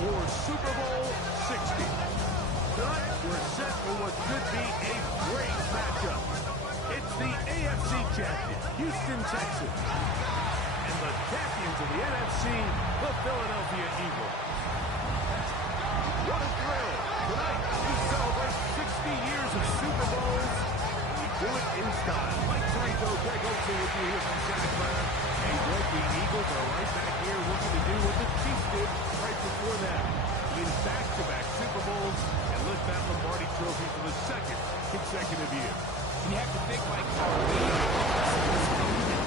for Super Bowl 60. Tonight, we're set for what could be a great matchup. It's the AFC champion, Houston Texans, and the champions of the NFC, the Philadelphia Eagles. What a thrill. Tonight, we celebrate 60 years of Super Bowls. We do it in style. Mike Tirico, Greg Olsen with you here from Santa Clara. Hey, Greg, the Eagles are right back here looking to do what the Chiefs did right before them. Win back-to-back Super Bowls and lift that Lombardi trophy for the second consecutive year. And you have to think, like, the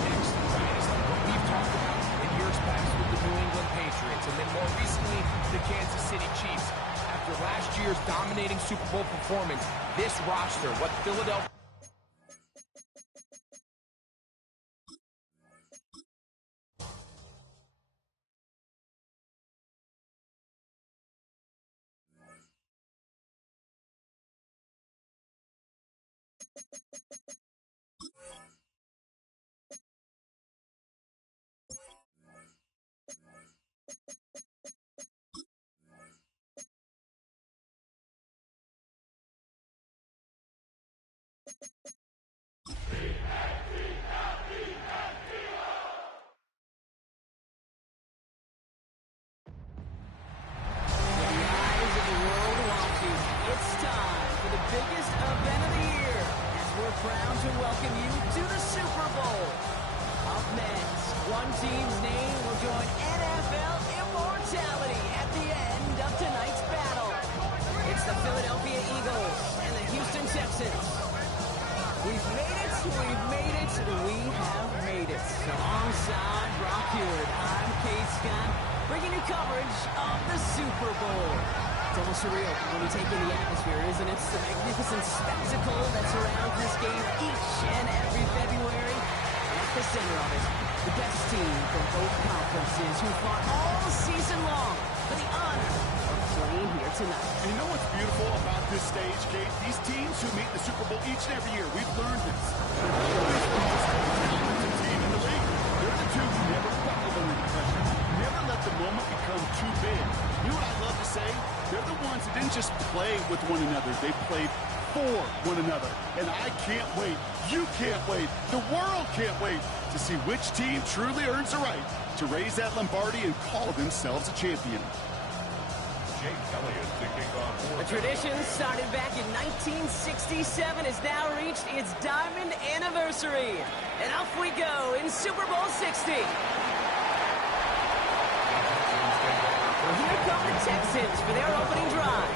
next dynasty, what we've talked about in years past with the New England Patriots, and then more recently, the Kansas City Chiefs. After last year's dominating Super Bowl performance, this roster, what Philadelphia... Biggest event of the year as we're proud to welcome you to the Super Bowl. Up next, one team's name will join NFL immortality at the end of tonight's battle. It's the Philadelphia Eagles and the Houston Texans. We've made it, we've made it, we have made it. Alongside Brock Hewitt, I'm Kate Scott, bringing you coverage of the Super Bowl. It's almost surreal when we take in the atmosphere, isn't it? It's the magnificent spectacle that surrounds this game each and every February. And at the center of it, the best team from both conferences who fought all season long for the honor of playing here tonight. And you know what's beautiful about this stage, Kate? These teams who meet the Super Bowl each and every year, we've learned this. They're always the most talented team in the league. They're the two who never buckle under pressure. Never let the moment become too big. You know what I love to say? They're the ones that didn't just play with one another. They played for one another. And I can't wait. You can't wait. The world can't wait to see which team truly earns the right to raise that Lombardi and call themselves a champion. The tradition started back in 1967 has now reached its diamond anniversary. And off we go in Super Bowl 60. Well, here come the Texans for their opening drive.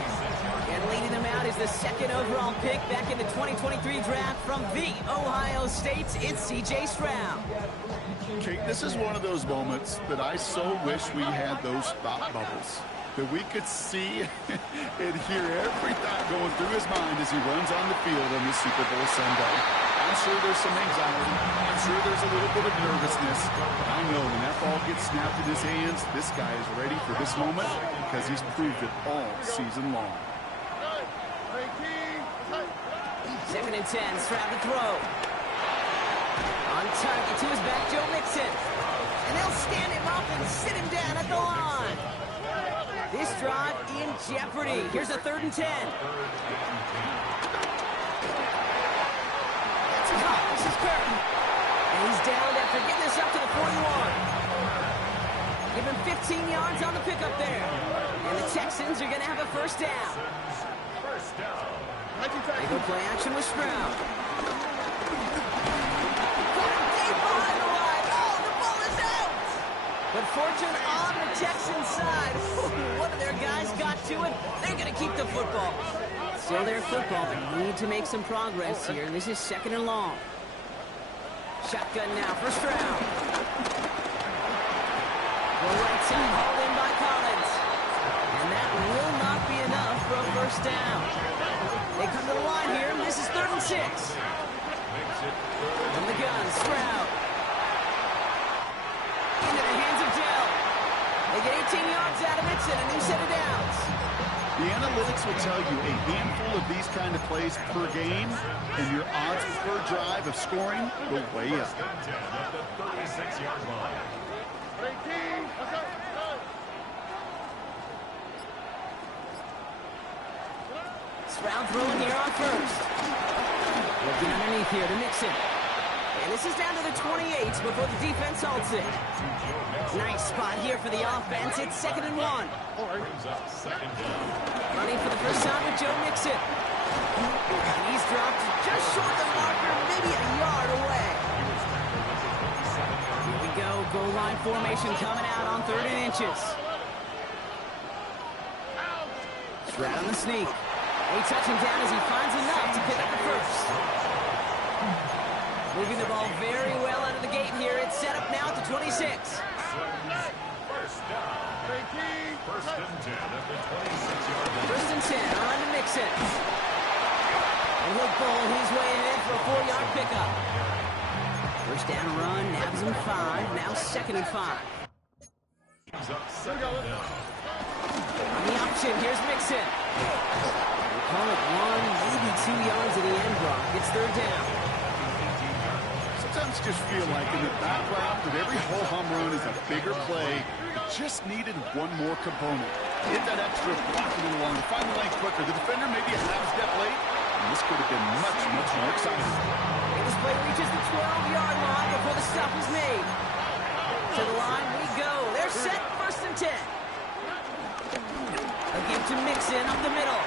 And leading them out is the second overall pick back in the 2023 draft from the Ohio State. It's C.J. Stroud. Kate, this is one of those moments that I so wish we had those thought bubbles. That we could see and hear every thought going through his mind as he runs on the field on this Super Bowl Sunday. I'm sure there's some anxiety. I'm sure there's a little bit of nervousness. But I know when that ball gets snapped in his hands, this guy is ready for this moment because he's proved it all season long. 2nd and 10, Stroud to throw. On target to his back, Joe Mixon. And they'll stand him up and sit him down at the line. This drive in jeopardy. Here's a 3rd and 10. That's caught. This is Curtin. And he's down after getting this up to the 41. Give him 15 yards on the pickup there. And the Texans are going to have a first down. They go play action with Stroud. But fortune on the Texans side. One of their guys got to it. They're going to keep the football. Still their football, but need to make some progress here. This is 2nd and long. Shotgun now for Stroud. The right side hauled in by Collins. And that will not be enough for a first down. They come to the line here. This is 3rd and 6. From the gun, Stroud. Into the hands of Dell. They get 18 yards out of it and a new set of downs. The analytics will tell you a handful of these kind of plays per game, and your odds per drive of scoring go way up. Stroud throwing here on first. Looking underneath here to Mixon. And this is down to the 28 before the defense halts it. Nice spot here for the offense. It's 2nd and 1. Running for the first time with Joe Mixon. And he's dropped just short of the marker, maybe a yard away. Here we go. Goal line formation coming out on 3rd and inches. Stroud on the sneak. They touch him down as he finds enough to pick up the first. Moving the ball very well out of the gate here. It's set up now at the 26. First down. First and 10 at the 26-yard line. 1st and 10 on to Mixon. And he'll bowl his way in for a 4-yard pickup. First down run, nabs him 5. Now 2nd and 5. On the option, here's Mixon. We'll call it 1, maybe 2 yards at the end block. It's 3rd down. Sometimes just feel like in the background of every whole home run is a bigger play. It just needed one more component. Hit that extra block a little longer, find the lane quicker. The defender maybe a half step late, and this could have been much, much more exciting. And this play reaches the 12-yard line before the stop is made. To the line we go. They're set, 1st and 10. A give to Mixon up the middle.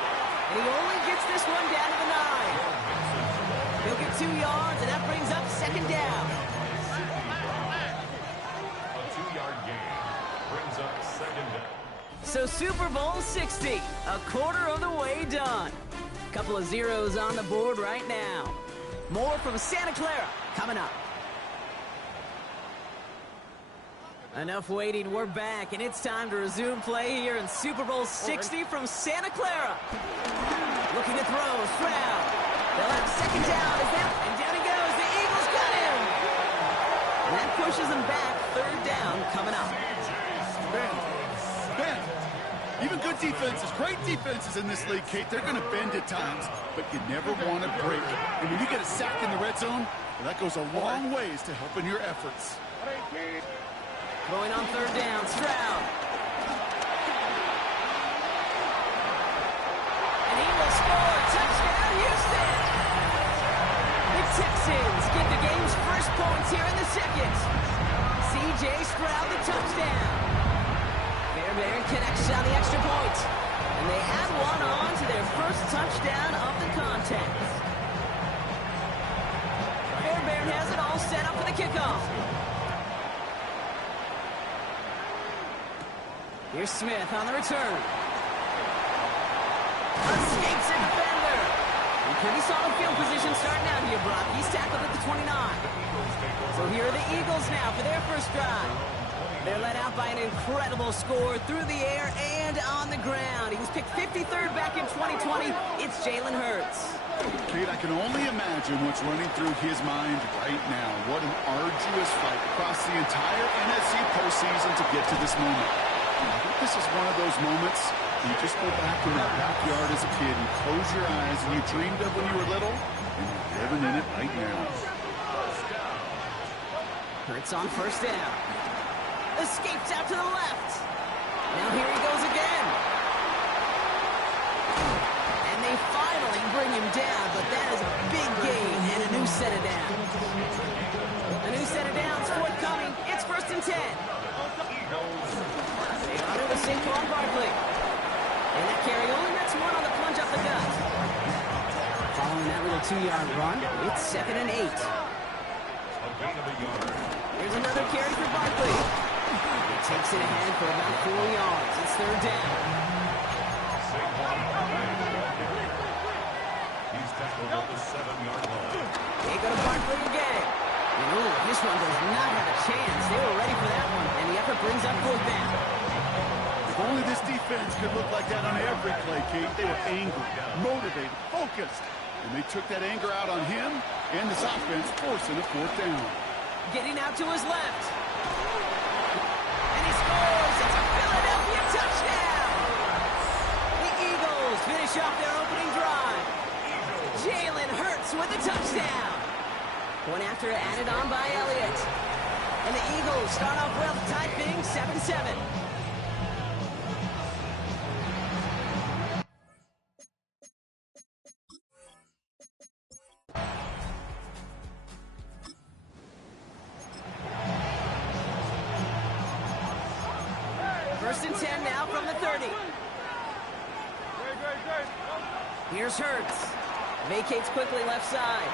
And he only gets this one down to the 9. He'll get 2 yards, and that brings up 2nd down. A 2-yard gain brings up 2nd down. So Super Bowl 60, a quarter of the way done. Couple of zeros on the board right now. More from Santa Clara coming up. Enough waiting, we're back, and it's time to resume play here in Super Bowl 60 from Santa Clara. Looking to throw, Stroud. They'll have 2nd down, and down he goes. The Eagles got him. And that pushes them back. 3rd down coming up. Ben, even good defenses, great defenses in this league, Kate, they're going to bend at times, but you never want to break. And when you get a sack in the red zone, well, that goes a long ways to helping your efforts. Going on 3rd down, Stroud. And he will score. Touchdown, Houston. The Texans get the game's first points here in the 2nd. C.J. Stroud, the touchdown. Fairbairn connects on the extra point. And they add one on to their first touchdown of the contest. Fairbairn has it all set up for the kickoff. Here's Smith on the return. Escapes a defender. In pretty solid field position starting out here, Brock. He's tackled at the 29. So here are the Eagles now for their first drive. They're led out by an incredible score through the air and on the ground. He was picked 53rd back in 2020. It's Jalen Hurts. Kate, I can only imagine what's running through his mind right now. What an arduous fight across the entire NFC postseason to get to this moment. I think this is one of those moments you just go back in that backyard as a kid and close your eyes and you dreamed of when you were little, and you're living in it right now. Hurts on 1st down. Escapes out to the left. Now here he goes again. And they finally bring him down, but that is a big gain and a new set of downs. A new set of downs forthcoming. It's 1st and 10. They honor with Saquon Barkley. And that carry only gets 1 on the plunge up the gut. Following that little 2-yard run, it's 2nd and 8. Here's another carry for Barkley. He takes it ahead for about 4 yards. It's 3rd down. He's tackled at the 7-yard line. They go to Barkley again. And this one does not have a chance. They were ready for that one, and the effort brings up 4th down. If only this defense could look like that on every play, Kate. They were angry, motivated, focused. And they took that anger out on him and this offense, forcing a 4th down. Getting out to his left. And he scores. It's a Philadelphia touchdown. The Eagles finish off their opening drive. Jalen Hurts with a touchdown. One after added on by Elliott. And the Eagles start off well, tied things 7-7. First and 10 now from the 30. Here's Hurts. Vacates quickly left side.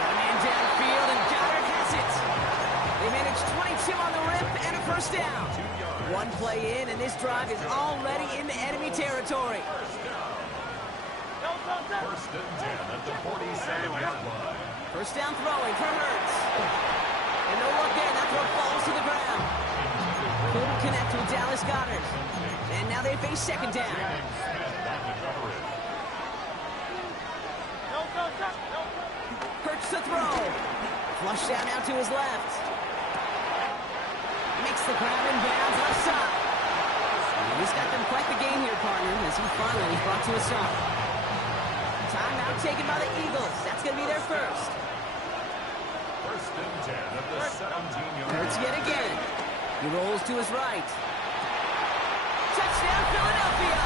Got a man downfield, and Goddard has it. They managed 22 on the rip and a first down. One play in, and this drive is already into enemy territory. First and 10 at the 47-yard line. First down throwing for Hurts. And no look there, that throw falls to the ground. Couldn't connect with Dallas Goddard. And now they face second down. Hurts to throw. Flush down now to his left. Makes the grab in bounds left side. He's got them quite the game here, partner, as he finally is brought to a stop. Timeout taken by the Eagles. That's going to be their first. First and 10 at the 17-yard line. Hurts yet again. He rolls to his right. Touchdown, Philadelphia!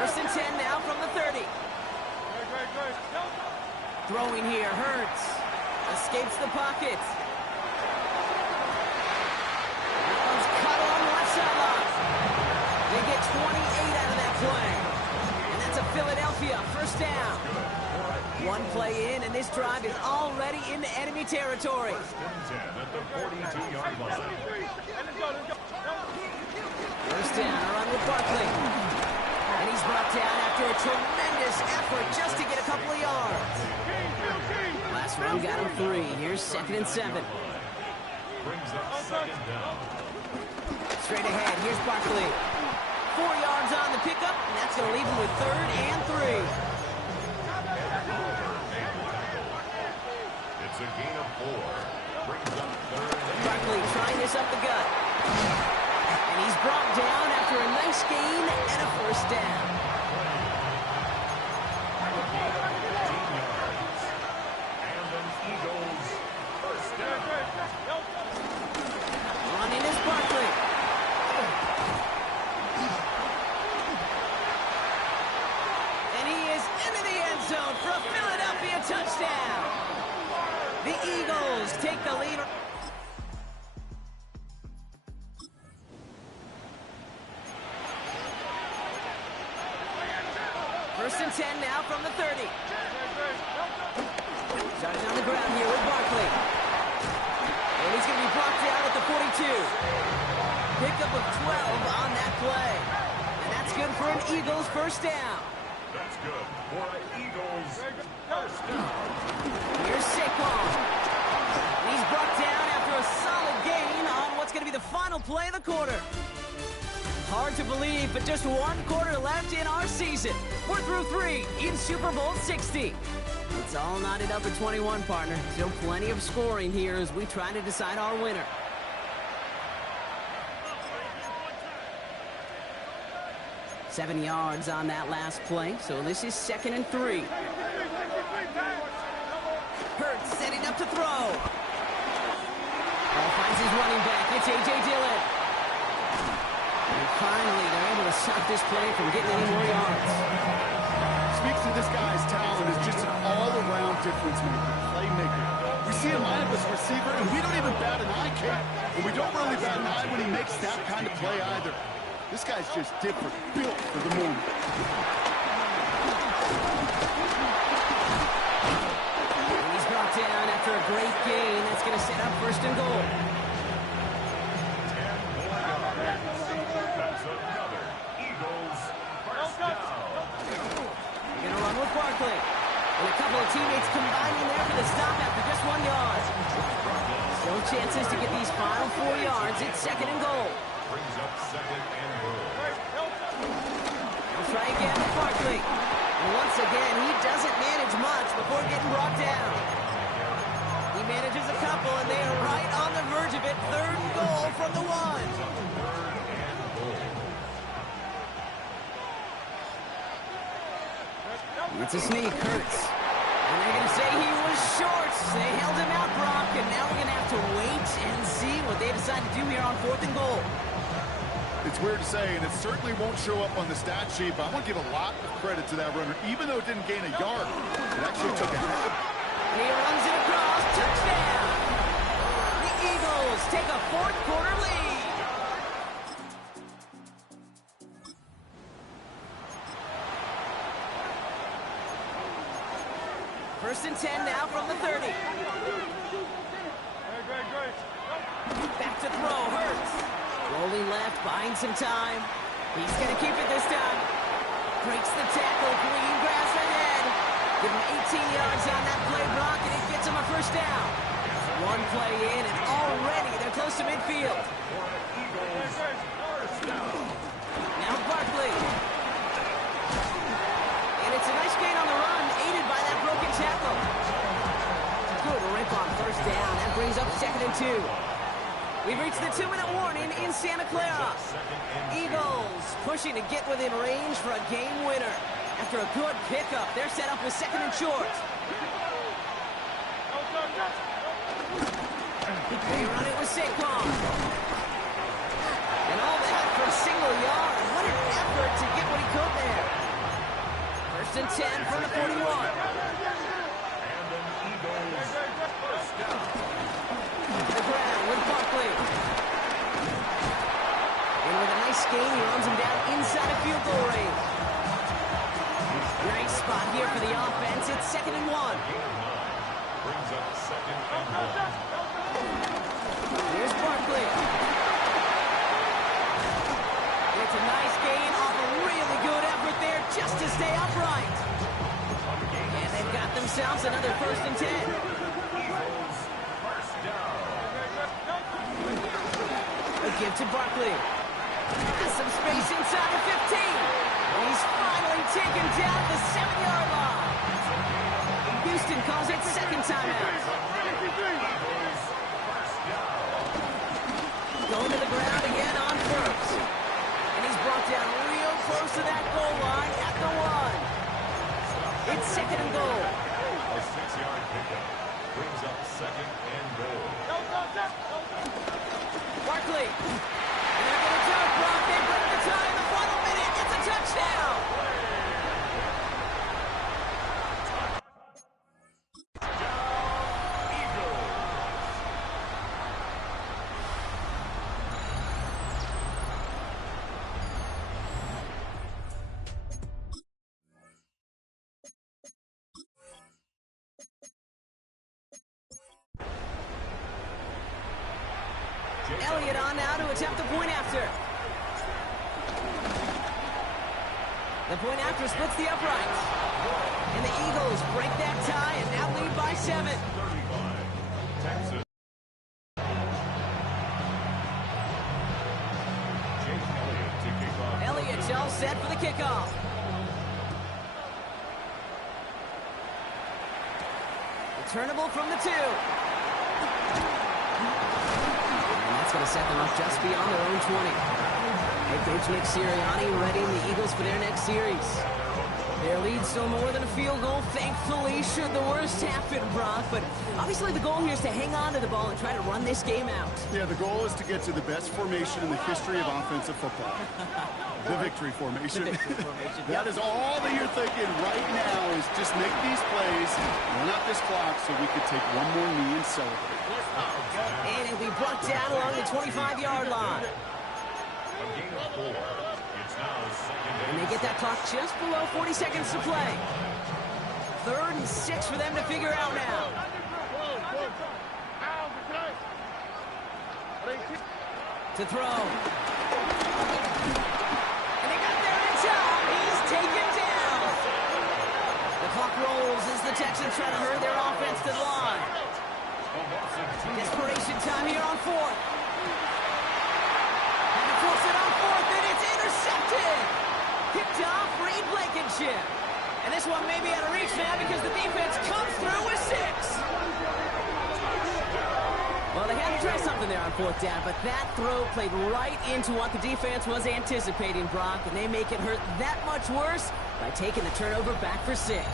First and 10 now from the 30. Throwing here, Hurts. Escapes the pocket. That one's cut on the left sideline. They get 28 out of that play. And that's a Philadelphia first down. One play in, and this drive is already into enemy territory. First and 10 at the 42-yard line. First down, a run with Barkley. And he's brought down after a tremendous effort just to get a couple of yards. Last run got him 3. Here's second and 7. Brings up second down. Straight ahead, here's Barkley. 4 yards on the pickup, and that's going to leave him with third and 3. It's a gain of 4. Brings up third. Barkley trying this up the gut. And he's brought down after a nice gain and a first down. And an Eagles first down. Running is Barkley. And he is into the end zone for a Philadelphia touchdown. The Eagles take the lead. First and 10 now from the 30. Starting on the ground here with Barkley. And he's going to be brought down at the 42. Pickup of 12 on that play. And that's good for an Eagles first down. That's good for an Eagles first down. Here's Saquon. He's brought down after a solid gain on what's going to be the final play of the quarter. Hard to believe, but just one quarter left in our season. We're through 3 in Super Bowl 60. It's all knotted up at 21, partner. Still plenty of scoring here as we try to decide our winner. Seven yards on that last play, so this is second and 3. Hurts setting up to throw. Ball finds his running back. It's A.J. Dillon. And finally, they're able to stop this play from getting any more yards. Speaks to this guy's talent as just an all-around difference maker, playmaker. We see him line up as a receiver, and we don't even bat an eye, Kate. And we don't really bat an eye when he makes that kind of play either. This guy's just different, built for the moment. And he's brought down after a great gain. That's going to set up first and goal. 10 more yards. That's another Eagles first down. They're going to run with Barkley. And a couple of teammates combining there for the stop after just 1 yard. Still chances to get these final 4 yards. It's second and goal. Brings up second and goal. They'll try again with Barkley. And once again, he doesn't manage much before getting brought down. He manages a couple, and they are right on the verge of it. Third and goal from the 1. It's a sneak, Hurts. And they're going to say he was short. They held him out, Brock, and now we're going to have to wait and see what they decide to do here on 4th and goal. It's weird to say, and it certainly won't show up on the stat sheet, but I want to give a lot of credit to that runner. Even though it didn't gain a yard, it actually actually took a heck. And he runs it across. Touchdown! The Eagles take a fourth quarter lead. First and 10 now from the 30. Back to throw, Hurts. Rolling left, buying some time. He's going to keep it this time. Breaks the tackle, clean grass ahead. Give him 18 yards on that play, Brock, and it gets him a first down. One play in, and already they're close to midfield. Now Barkley. And it's a nice gain on the run, aided by that broken tackle. Good rip on first down. That brings up 2nd and 2. We've reached the 2-minute warning in Santa Clara. Eagles pushing to get within range for a game winner. After a good pickup, they're set up with 2nd and short. They run it with Saquon. And all that for a single yard. What an effort to get what he could there. First and 10 from the 41. To the ground with Barkley. And with a nice gain, he runs him down inside of field goal range. Nice spot here for the offense. It's 2nd and 1. Brings up 2nd and 1. Here's Barkley. It's a nice gain off a really good effort there just to stay upright. And they've got themselves another first and 10. Eagles, first down. A give to Barkley. Has some space inside the 15. And he's finally taken down at the 7-yard line. Houston calls it second timeout. Going to the ground again on first. And he's brought down real close to that goal line at the 1. It's 2nd and goal. A 6-yard pickup brings up 2nd and goal. Barkley. And they're going to do it, Brock. They break the tie in the final minute. It's a touchdown. Elliott on now to attempt the point after. The point after splits the uprights. And the Eagles break that tie and now lead by 7. 35. Texas. Jake Elliott to kick off. Elliott's all set for the kickoff. Returnable from the 2. That's going to set them up just beyond their own 20. Head coach Nick Sirianni readying the Eagles for their next series. Their lead still more than a field goal, thankfully, should the worst happen, Brock. But obviously the goal here is to hang on to the ball and try to run this game out. Yeah, the goal is to get to the best formation in the history of offensive football. The victory formation. The victory formation. That is all that you're thinking right now is just make these plays, run out this clock so we could take one more knee and celebrate. And it'll be brought down along the 25-yard line. A gain of 4. It's now 2nd And they get that clock just below 40 seconds to play. 3rd and 6 for them to figure out now. To throw. And they got there in time. He's taken down. The clock rolls as the Texans try to hurry their offense to the line. Desperation time here on 4th. And he forced it on 4th, and it's intercepted. Picked off Reed Blankenship. And this one may be out of reach now because the defense comes through with 6. Well, they had to try something there on 4th down, but that throw played right into what the defense was anticipating, Brock, and they make it hurt that much worse by taking the turnover back for 6.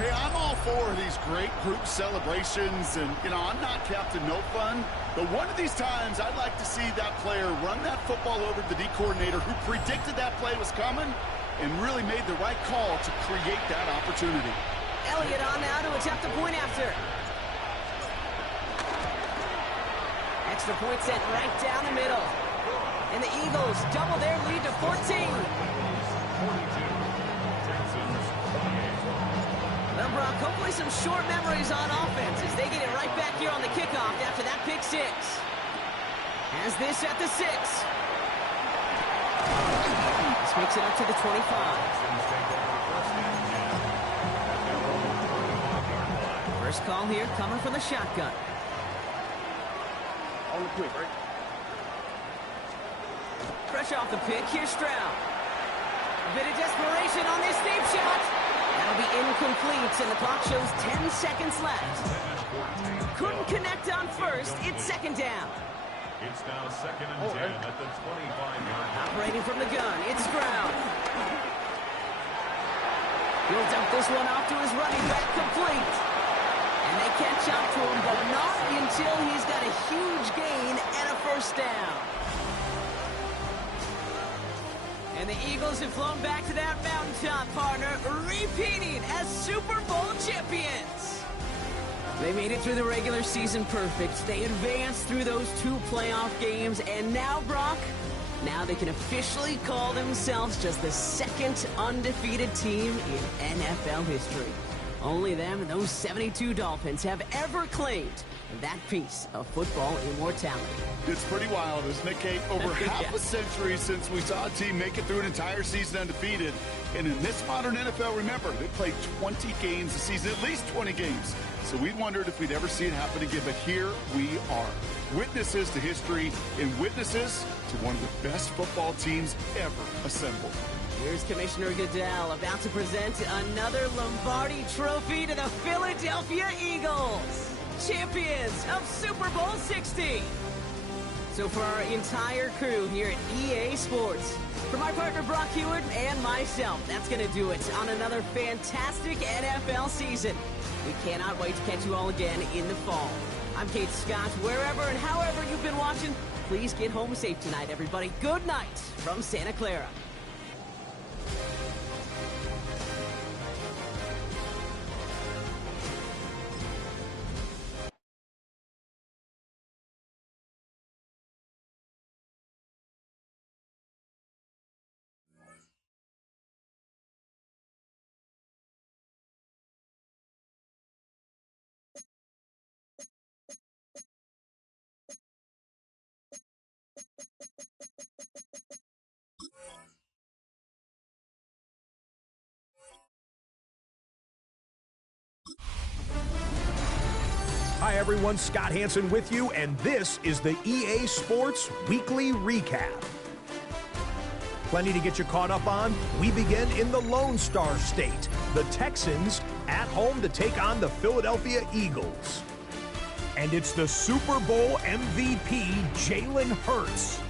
Hey, I'm all for these great group celebrations, and, you know, I'm not Captain No Fun, but one of these times I'd like to see that player run that football over to the D coordinator who predicted that play was coming and really made the right call to create that opportunity. Elliott on now to attempt a point after. Extra point sent right down the middle. And the Eagles double their lead to 14. 42. Texans 28. Well, Brock, hopefully some short memories on offense as they get it right back here on the kickoff after that pick six. As this at the 6. This makes it up to the 25. Texans take over first and 10 at their own 35-yard line. First call here coming from the shotgun. On the quick, right? Fresh off the pick, here's Stroud. A bit of desperation on this deep shot. That'll be incomplete, and the clock shows 10 seconds left. Couldn't connect on first. It's second down. It's now second and 10 at the 25-yard line. Operating from the gun, it's Stroud. He'll dump this one off to his running back, complete. And they catch up to him, but not until he's got a huge gain and a first down. And the Eagles have flown back to that mountaintop, partner, repeating as Super Bowl champions. They made it through the regular season perfect. They advanced through those 2 playoff games, and now, Brock, now they can officially call themselves just the second undefeated team in NFL history. Only them and those 72 Dolphins have ever claimed that piece of football immortality. It's pretty wild, isn't it, Kate? Over half Yeah. a century since we saw a team make it through an entire season undefeated. And in this modern NFL, remember, they played 20 games a season, at least 20 games. So we wondered if we'd ever see it happen again, but here we are. Witnesses to history and witnesses to one of the best football teams ever assembled. Here's Commissioner Goodell about to present another Lombardi Trophy to the Philadelphia Eagles, champions of Super Bowl 60. So for our entire crew here at EA Sports, for my partner Brock Hewitt and myself, that's going to do it on another fantastic NFL season. We cannot wait to catch you all again in the fall. I'm Kate Scott. Wherever and however you've been watching, please get home safe tonight, everybody. Good night from Santa Clara. Hi everyone, Scott Hansen with you, and this is the EA Sports Weekly Recap. Plenty to get you caught up on. We begin in the Lone Star State, the Texans at home to take on the Philadelphia Eagles. And it's the Super Bowl MVP, Jalen Hurts.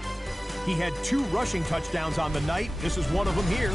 He had 2 rushing touchdowns on the night. This is one of them here.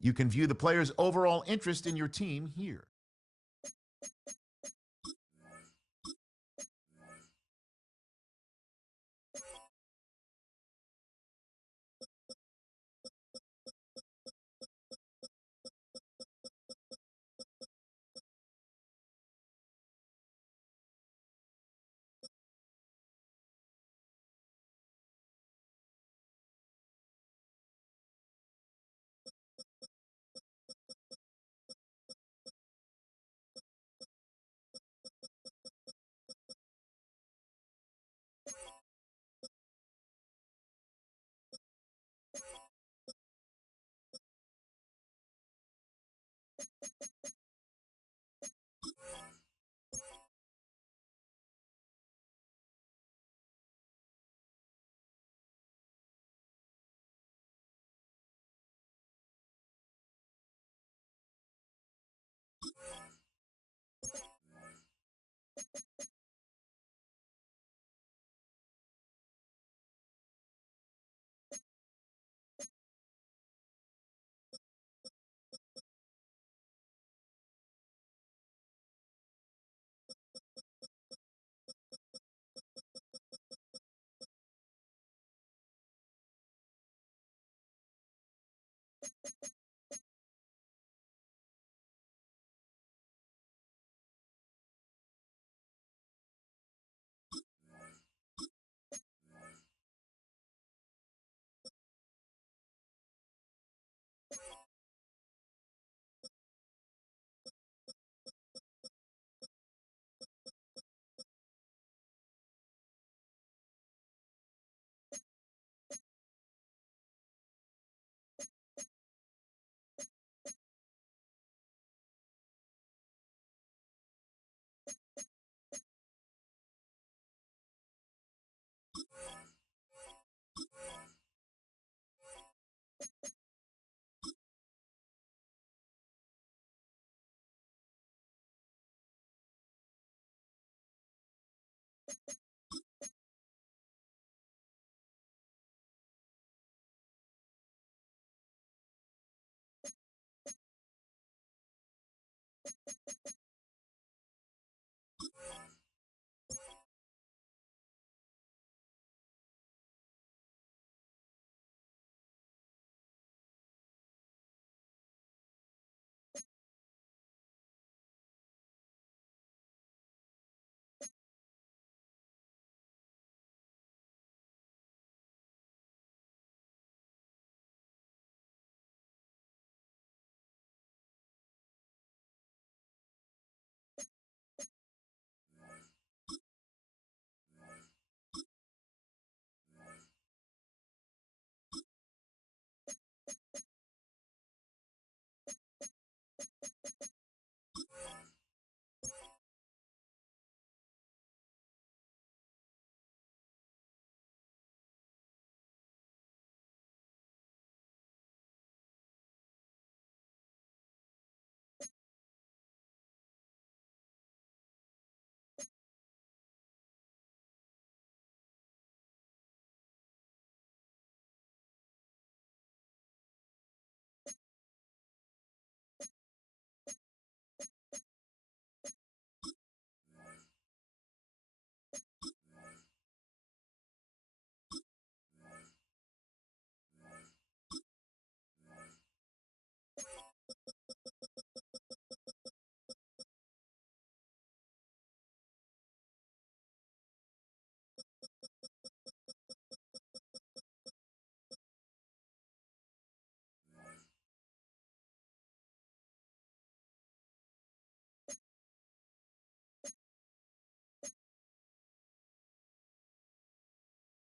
You can view the player's overall interest in your team here.